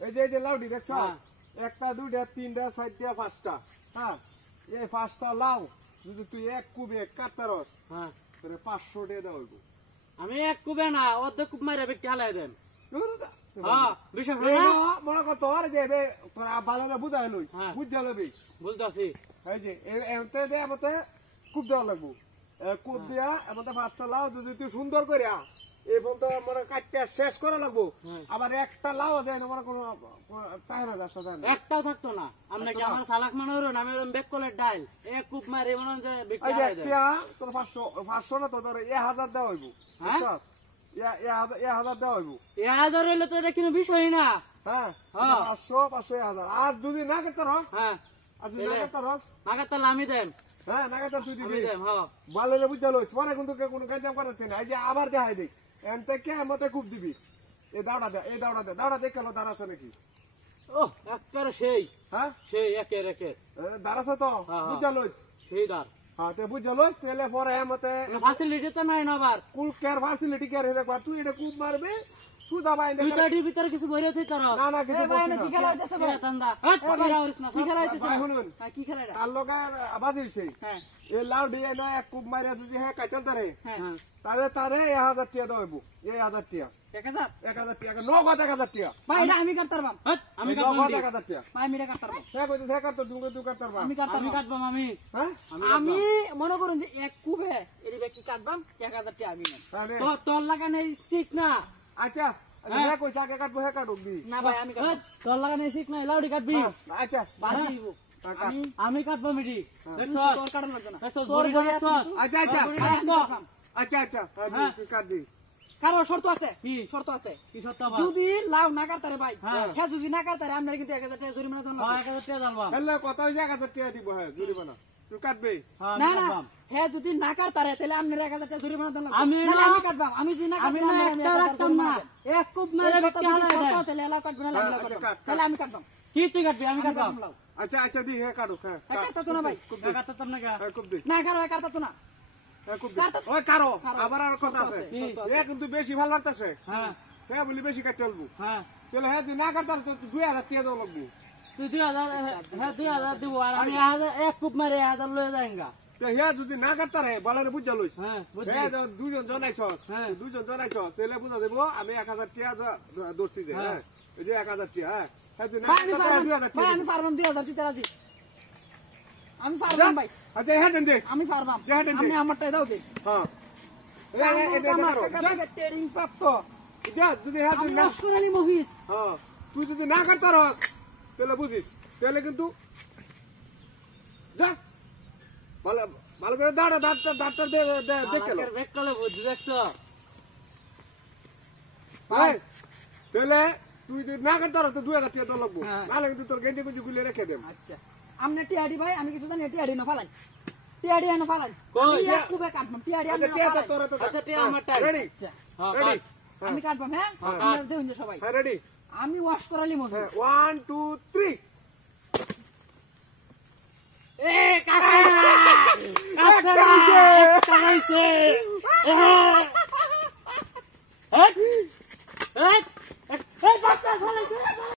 এই যে লাউডি দেখছো একটা দুইটা তিনটা চারটা পাঁচটা হ্যাঁ এই পাঁচটা লাউ যদি তুই এক কুবে কাটতে রস হ্যাঁ তাহলে 500 টাকা দেওয়া হইব আমি এক কুবে না অর্ধেক কুব মারে বেটি হালাই দেন হ্যাঁ বিষয় মনে কর তোর যে তোরা ভালো বুঝা হলো বুঝা লবি বুঝতেছি এই যে এমতে দে আমাতে কুব দেওয়া লাগবো কুব দিয়া আমাতে পাঁচটা লাউ যদি তুই সুন্দর করে এই পর্যন্ত মনে কাটতে শেষ করা লাগবো আবার একটা লাউ যায় না মনে কোনো টাইনা যাচ্ছে না একটাও থাকতো না আমরা কি আমার সালাক মনে হলো না আমি বেক কলের ডাইল এক কুব মারে মনে যে বেটি এই যে হালাই দেন একটা তোর 500 না তো ধর 1000 দেওয়া হইব বুঝছস 1000 দেওয়া হইব 1000 হইলে তো এটা কোনো বিষয় না হ্যাঁ 500 1000 আর যদি না করতে রস হ্যাঁ আর যদি না করতে রস নাগাদ তাহলে আমি দেন হ্যাঁ না করতে তুই আমি দিবি দেন হ্যাঁ ভালো রে বুঝতে লইস পরে কিন্তু কোনো কাজ করতে না এই যে আবার দেখাই দেখ এন থেকে মতে খুব দিবি এই দাওড়া দেখ কেন দাঁড়াছে নাকি ও একবারে সেই হ্যাঁ সেই একের দাঁড়াছে তো বুঝা লইস সেই দার হ্যাঁ তে বুঝা লইস তাহলে পরে মতে ফ্যাসিলিটি তো নাই না আবার কুল কেয়ার ফ্যাসিলিটি কেয়ার হইলে তুই এটা খুব মারবে সুদা বাই না দুইটাটির ভিতরে কিছু বইরে থই তার না না কিছু বলছি না কি খেলা হইতেছে ভাই তান্দা হট পড়া হইছ না কি খেলা হইতেছে শুনুন হ্যাঁ কি খেলা এটা তার লগে আবাজ হইছে হ্যাঁ এই লাউ দিয়ে না এক কুব মারিয়া যদি হ্যাঁ কাটন তারে হ্যাঁ তারে 1000 টাকা দেওয়া হইব 1000 টাকা 1000 1000 টাকা নগদ 1000 টাকা ভাই এটা আমি কাটতাম হট আমি নগদ কাটবাম 1000 টাকা ভাই আমি এটা কাটতাম হ্যাঁ কইতে হ্যাঁ কাটতো তুই কাটতার আমি কাটতাম আমি কাটবাম আমি হ্যাঁ আমি মনে করুন যে এক কুবে এর ব্যক্তি কাটবাম 1000 টাকা আমি নেন তাহলে তো তোর লাগা নেই শিখ না আচ্ছা হ্যাঁ কইছা আগে কাটবো হ্যাঁ কাটুক দি না ভাই আমি কাটতাম তোর লাগা নেই শিখ না লাউডি কাটবি আচ্ছা বাদ দিব আমি কাটবাম এডি তোর কাটন লাগবে না তোর গড়ি আছে আচ্ছা আচ্ছা কাটবাম আচ্ছা আচ্ছা তুই কাট দি কারো শর্ত আছে কি শর্ত আছে কি সত্য আবার যদি লাউ না কাটতারে ভাই হ্যাঁ। হ্যাঁ যদি না কাটতারে আমরা কিন্তু 1000 টাকা জরিমানা দেন হ্যাঁ 1000 টাকা জানবা হ্যালো কত হইছে 1000 টাকা দিব হ্যাঁ জরিমানা তুই কাটবে হ্যাঁ না আমি না কাটবাম হ্যাঁ যদি না কাটতারে তাহলে আমরা 1000 টাকা জরিমানা দেন আমি নাহলে না- আমি কাটবাম আমি যদি না আমি কাটতাম না একটা রাখতাম না এক কুব মেরে বেটি হালাই দেন তাহলে লাউ কাটবে না লাউ কাটবাম তাহলে আমি কাটবাম কি তুই কাটবি আমি কাটবাম লাউ আচ্ছা আচ্ছা দি হ্যাঁ কাটুক হ্যাঁ কাটতা তো না ভাই কাটতাম না কা হ্যাঁ কুব দি না কারো কাটতা তো না হ্যাঁ কুব দি ওই কারো আবার আর কথা আছে কি? এ কিন্তু বেশি ভালো লাগতেছে হ্যাঁ হ্যাঁ বলি বেশি কাটতে হলবো হ্যাঁ তাহলে হ্যাঁ তুই না কাটতার তো 2000 টাকা দেওয়া লাগবো তুই 2000 হ্যাঁ 2000 দিব আর আমি 1000 এক কুব মেরে 1000 লয়ে যাইঙ্গা তো হ্যাঁ যদি না কাটতার হে বলারে বুঝা লইস হ্যাঁ বুঝছি হ্যাঁ দুজন জনাইছস হ্যাঁ। দুজন জনাইছস তাহলে বুঝা দেব আমি 1000 টাকা দর্শি দে হ্যাঁ এই যে 1000 টাকা হ্যাঁ হ্যাঁ তুই না ভাই আমি কাটতার পারবাম 2000 ভাই টাকা আমি পারবাম 2000 তুই তারা দি আমি পারবাম ভাই আচ্ছা হ্যাঁ দেন দে আমি পারবাম হ্যাঁ, দেন, আমি দেন। আমারটাই দাও দে হ্যাঁ এটা করো ট্রেনিং প্রাপ্ত যা যদি হ্যাঁ তুই আমি না লস্কর আলী মহিষ হ্যাঁ তুই যদি না কাটতারস তাহলে বুঝিস তাহলে কিন্তু যা ভালো ভালো করে দাঁড়টা দেখে লো বেক কলে বুঝি দেখছো ভাই তাহলে তুই যদি না কাটতারস তো 2000 টাকা দেওয়া লাগবো হ্যাঁ। নাহলে কিন্তু তোর গেঞ্জি গুঞ্জি খুলে রেখে দেব আচ্ছা আমনে টিআডি ভাই আমি কিছু জানি টিআডি না ফালাই টিআডি না ফালাই কই? আমি এক কুবে কাটবাম টিআডি আচ্ছা আমি ঠিক আছে ফালাই তোরা তো আচ্ছা, ঠিক আছে, আমার টাইম। রেডি আচ্ছা হ্যাঁ রেডি আমি কাটবাম হ্যাঁ হ্যাঁ, আপনারা দেউন যে সবাই হ্যাঁ রেডি আমি ওয়াশ করালি মহিষ হ্যাঁ 1 2 3 এ কাছে কাছে একটা হইছে। একটা হইছে